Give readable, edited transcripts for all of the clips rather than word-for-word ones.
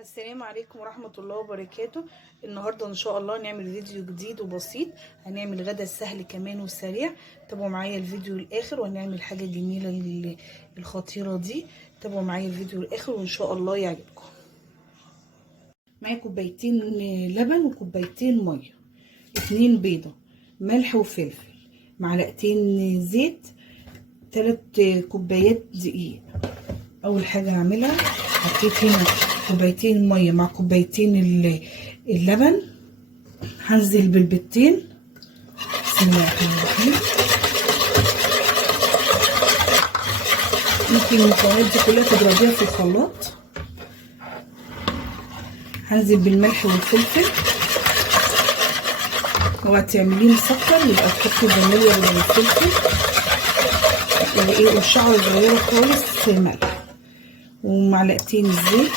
السلام عليكم ورحمة الله وبركاته. النهاردة ان شاء الله نعمل فيديو جديد وبسيط. هنعمل غدا سهل كمان وسريع. تابعوا معايا الفيديو الاخر وهنعمل حاجة جميلة الخطيرة دي. تابعوا معايا الفيديو الاخر وان شاء الله يعجبكم. معايا كوبايتين لبن وكوبايتين مية، 2 بيضة، ملح وفلفل، معلقتين زيت، 3 كوبايات دقيق. اول حاجة هعملها حطيت هنا كوبايتين ميه مع كوبايتين اللبن. هنزل بالبيضتين. بسم الله الرحمن الرحيم. ممكن المكونات دي كلها تضربيها في الخلاط. هنزل بالملح والفلفل. اوعي تعمليه مسكر، يبقى تحطي فانيليا ولا الفلفل والشعره صغيره خالص ملح، ومعلقتين الزيت،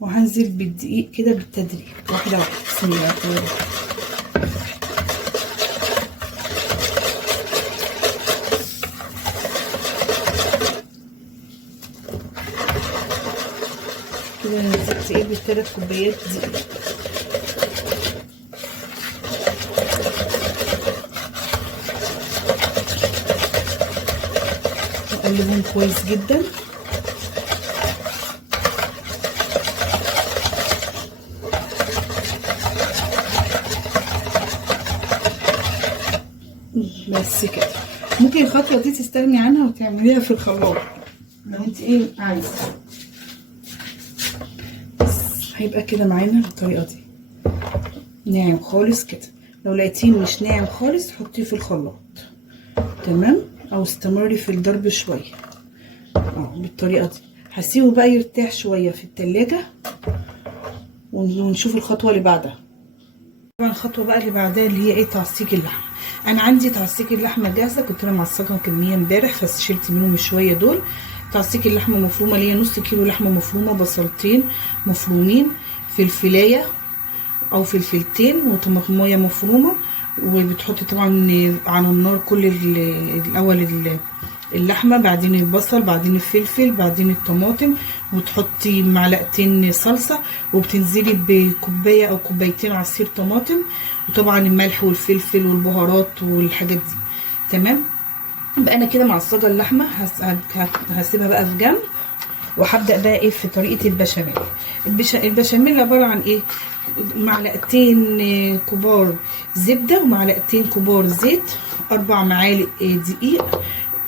وهنزل بالدقيق كده بالتدريج واحده واحده. بسم الله الرحمن الرحيم. كده نزلت ب3 كوبايات دقيق. نقلبهم كويس جدا. بس كده. ممكن الخطوه دي تستغني عنها وتعمليها في الخلاط لو انت عايزه. بس هيبقى كده معانا بالطريقه دي ناعم خالص كده. لو لقيتيه مش ناعم خالص حطيه في الخلاط، تمام، او استمري في الضرب شويه بالطريقه دي. هسيبه بقى يرتاح شويه في التلاجة ونشوف الخطوه اللي بعدها. طبعا الخطوه بقى اللي بعدها اللي هي تعصيج اللحمه. انا عندي تعصيج اللحمه جاهزه، كنت انا معصجها كميه امبارح فشلت منهم شويه دول. تعصيج اللحمه مفرومه اللي هي نص كيلو لحمه مفرومه، بصلتين مفرومين، فلفلايه او فلفلتين، وطماطميه مفرومه. وبتحطي طبعا على النار كل الاول اللحمه، بعدين البصل، بعدين الفلفل، بعدين الطماطم، وتحطي معلقتين صلصه، وبتنزلي بكوبايه او كوبايتين عصير طماطم، وطبعا الملح والفلفل والبهارات والحاجات دي. تمام. بقى انا كده معصجه اللحمه، هسيبها بقى في جنب، وهبدا بقى في طريقه البشاميل. البشاميل عباره عن معلقتين كبار زبده ومعلقتين كبار زيت، 4 معالق دقيق،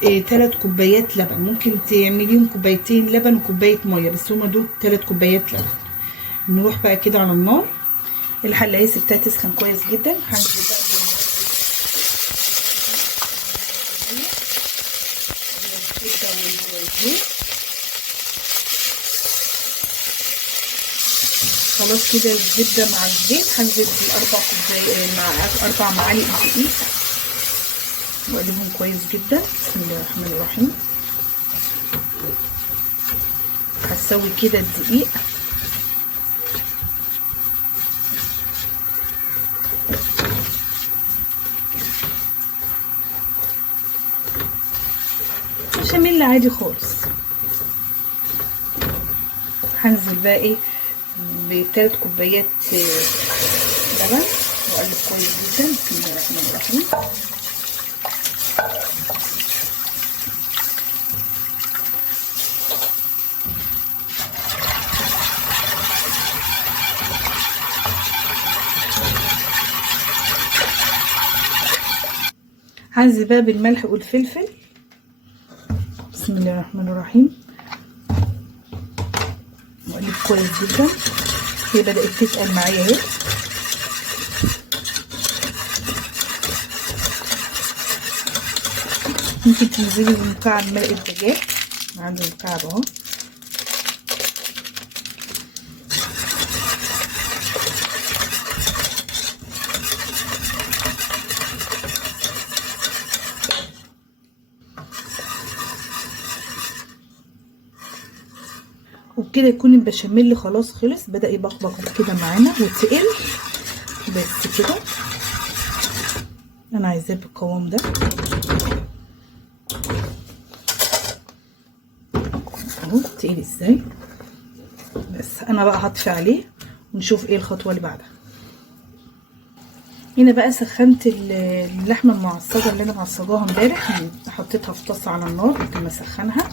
3 كوبايات لبن. ممكن تعمليهم كوبايتين لبن وكوبايه ميه، بس هما دول 3 كوبايات لبن. نروح بقى كده على النار. الحله سبتها تسخن كويس جدا. هنزل بقى بالزبده. خلاص كده الزبده مع الزيت. هنزل ب4 معالق دقيق واقلبهم كويس جدا. بسم الله الرحمن الرحيم. هسوي كده الدقيق. بشاميل عادي خالص. هنزل بقى ب3 كوبايات لبن واقلب كويس جدا. بسم الله الرحمن الرحيم. هنزل بقى بالملح والفلفل. بسم الله الرحمن الرحيم. واقلب كويس جدا. هي بدأت تتقل معايا اهي. ممكن تنزلي بمكعب مرق الدجاج. عندي مكعب اهو. وبكده يكون البشاميل خلاص خلص، بدأ يبقبق كده معانا وتقل. بس كده انا عايزاه بالقوام ده اهو. تقيل ازاي؟ بس انا بقى هطفي عليه ونشوف ايه الخطوه اللي بعدها. هنا بقى سخنت اللحمه المعصجه اللي انا معصجاها امبارح، حطيتها في طاسه على النار قبل ما اسخنها.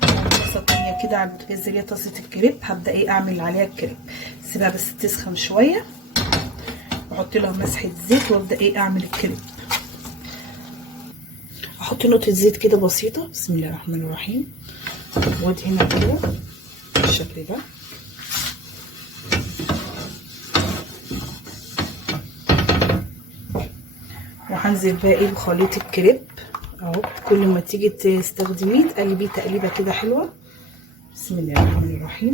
طاسه تانيه كده على البوتاجاز اللي هي طاسه الكريب، هبدا ايه اعمل عليها الكريب. اسيبها بس تسخن شويه واحط لها مسحه زيت وابدا ايه اعمل الكريب. احط نقطه زيت كده بسيطه، بسم الله الرحمن الرحيم، وادهنها كده بالشكل ده. وهنزل بقى ايه بخليط الكريب اهو. كل ما تيجي تستخدميه تقلبيه تقليبه كده حلوه. بسم الله الرحمن الرحيم.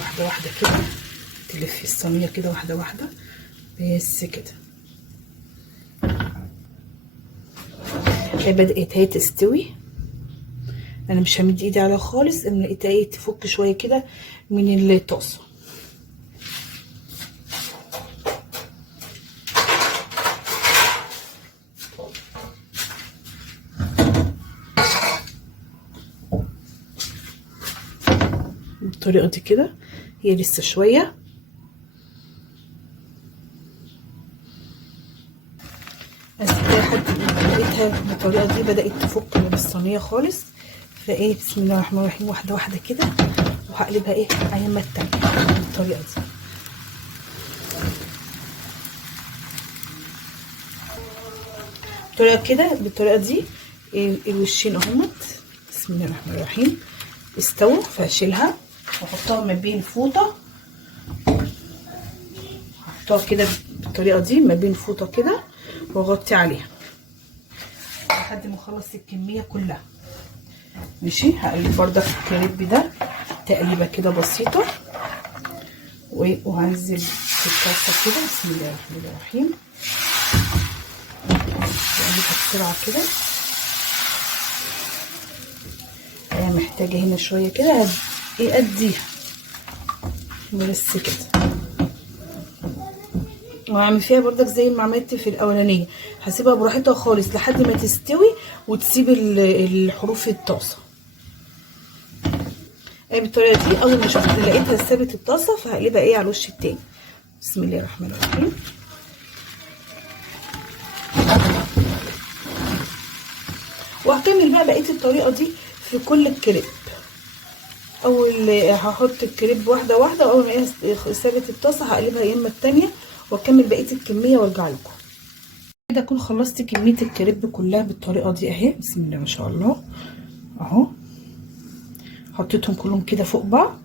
واحده واحده كده تلفي الصينيه كده واحده واحده بس كده. بدأت هي تستوي، انا مش همد ايدي عليها خالص، ان لقيتها ايه تفك شويه كده من الطاسه. بالطريقه دي كده، هي لسه شويه. اسيبها لحد لقيتها بالطريقه دي بدات تفك من الصينيه خالص. فايه بسم الله الرحمن الرحيم واحده واحده كده، وهقلبها ايه على اليمه التانيه بالطريقه دي. بالطريقه دي الوشين اهمت. بسم الله الرحمن الرحيم استووا. فاشيلها واحطها ما بين فوطه، احطها كده بالطريقه دي ما بين فوطه كده واغطي عليها لحد ما اخلص الكميه كلها. ماشي. هقلب برضك الكريب ده تقليبه كده بسيطه وهنزل في الطاسه كده. بسم الله الرحمن الرحيم. بقلبها بسرعه كده. هي محتاجه هنا شويه كده اديها بس كده. وهعمل فيها برضك زي ما عملت في الاولانيه، هسيبها براحتها خالص لحد ما تستوي وتسيب الحروف الطاسه. اهي بالطريقه دي. اول ما شفت لقيتها سابت الطاسه فهقلبها ايه على الوش التاني. بسم الله الرحمن الرحيم. وهكمل بقى بقيه الطريقه دي في كل الكريب. اول هحط الكريب واحده واحده، اول ما سابت الطاسه هقلبها يمه التانيه واكمل بقيه الكميه وارجع لكم. كده اكون خلصت كميه الكريب كلها بالطريقه دي اهي. بسم الله ما شاء الله اهو. حطيتهم كلهم كده فوق بعض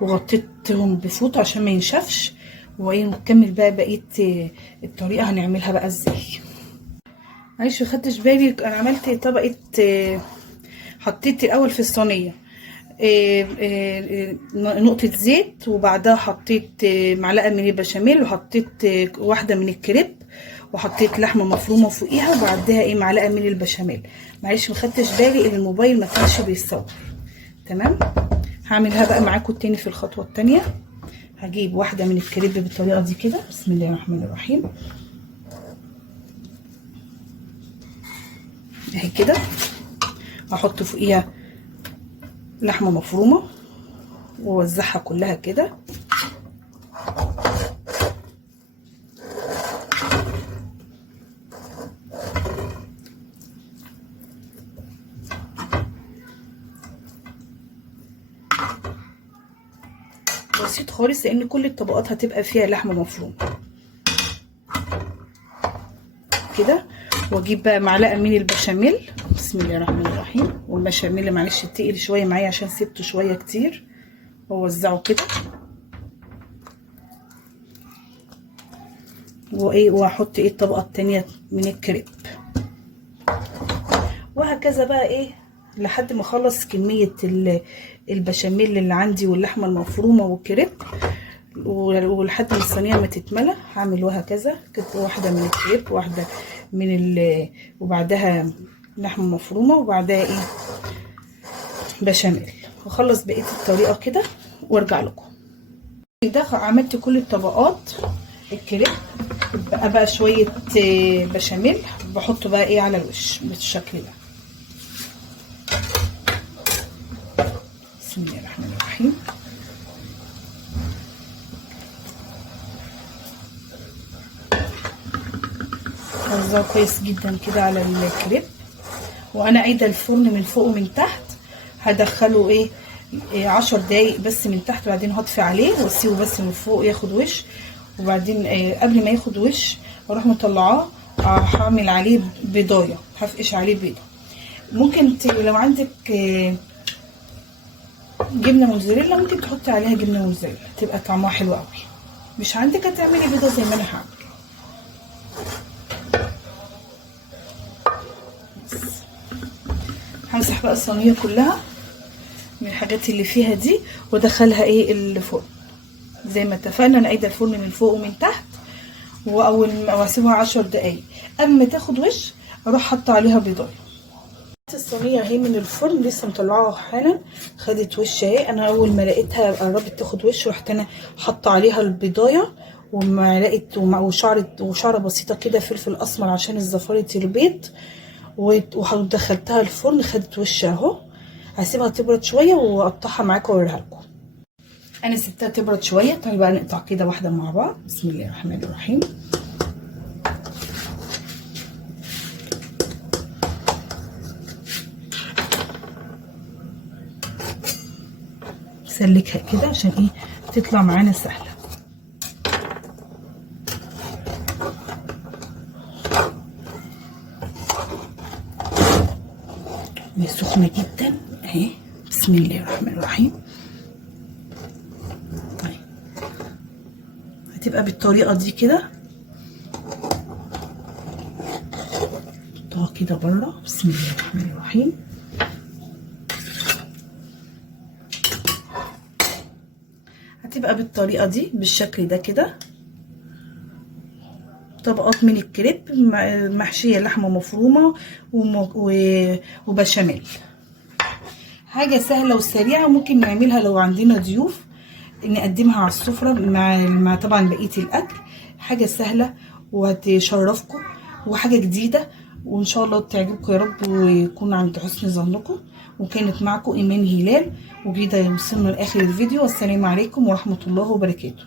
وغطيتهم بفوطه عشان ما ينشفش. ونكمل بقى بقيه الطريقه هنعملها بقى ازاي. معلش ما خدتش بالي، انا عملت طبقه. حطيت الاول في الصينيه نقطه زيت، وبعدها حطيت معلقه من البشاميل، وحطيت واحده من الكريب، وحطيت لحمه مفرومه فوقيها، وبعدها معلقه من البشاميل. معلش ما خدتش بالي ان الموبايل ما كانش بيصور. تمام. هعملها بقى معاكم تاني في الخطوه التانيه. هجيب واحده من الكريب بالطريقه دي كده. بسم الله الرحمن الرحيم اهي كده. هحط فوقيها لحمه مفرومه واوزعها كلها كده. بسيط خالص لان كل الطبقات هتبقى فيها لحمه مفرومه كده. واجيب بقى معلقه من البشاميل. بسم الله الرحمن الرحيم. والبشاميل معلش تقيل شويه معايا عشان سبته شويه كتير، واوزعه كده واحط الطبقه التانيه من الكريب، وهكذا بقى لحد ما اخلص كميه البشاميل اللي عندي واللحمه المفرومه والكريب، ولحد ما الصينيه ما تتملى. هعمل وهكذا كده، واحده من الكريب، واحده من وبعدها لحمه مفرومه، وبعدها بشاميل. هخلص بقيه الطريقه كده وارجع لكم. ده عملت كل الطبقات الكريب. بقى شويه بشاميل بحطه بقى ايه على الوش بالشكل ده. بسم الله الرحمن الرحيم. وزعه كويس جدا كده على الكريب. وانا قايده الفرن من فوق ومن تحت، هدخله ايه 10 دقايق بس من تحت، وبعدين هطفي عليه واسيبه بس من فوق ياخد وش. وبعدين قبل ما ياخد وش اروح مطلعاه، هعمل عليه بيضايه، هفقش عليه بيضه. ممكن لو عندك جبنه موتزاريلا ممكن تحطي عليها جبنه موتزاريلا، تبقى طعمها حلو قوي. مش عندك هتعملي بيضه زي ما انا هعمل. همسح بقى الصينيه كلها من الحاجات اللي فيها دي وادخلها ايه الفرن. زي ما اتفقنا انا قايده الفرن من فوق ومن تحت، واسيبها 10 دقايق. قبل ما تاخد وش اروح حاطه عليها بيضايه. الصينيه اهي من الفرن لسه مطلعاها حالا، خدت وش اهي. انا اول ما لقيتها قربت تاخد وش رحت انا حاطه عليها البيضايه ومعلقه وشعره بسيطه كده فلفل اسمر عشان زفاره البيض، ودخلتها الفرن خدت وش اهو. هسيبها تبرد شويه واقطعها معاكم واوريها لكم. انا سبتها تبرد شويه. تعالوا بقى نقطع كده واحده مع بعض. بسم الله الرحمن الرحيم. سلكها كده عشان ايه تطلع معانا سهله. وهي سخنه جدا اهي. بسم الله الرحمن الرحيم. هتبقى بالطريقه دي كده، حطها كده بره. بسم الله الرحمن الرحيم. هتبقى بالطريقه دي بالشكل ده كده، طبقات من الكريب محشيه لحمه مفرومه وبشاميل. حاجه سهله وسريعه ممكن نعملها لو عندنا ضيوف، نقدمها على السفره مع طبعا بقيه الاكل. حاجه سهله وهتشرفكم وحاجه جديده، وان شاء الله تعجبكم يا رب ويكون عند حسن ظنكم. وكانت معكم ايمان هلال، وكده وصلنا لاخر الفيديو. والسلام عليكم ورحمه الله وبركاته.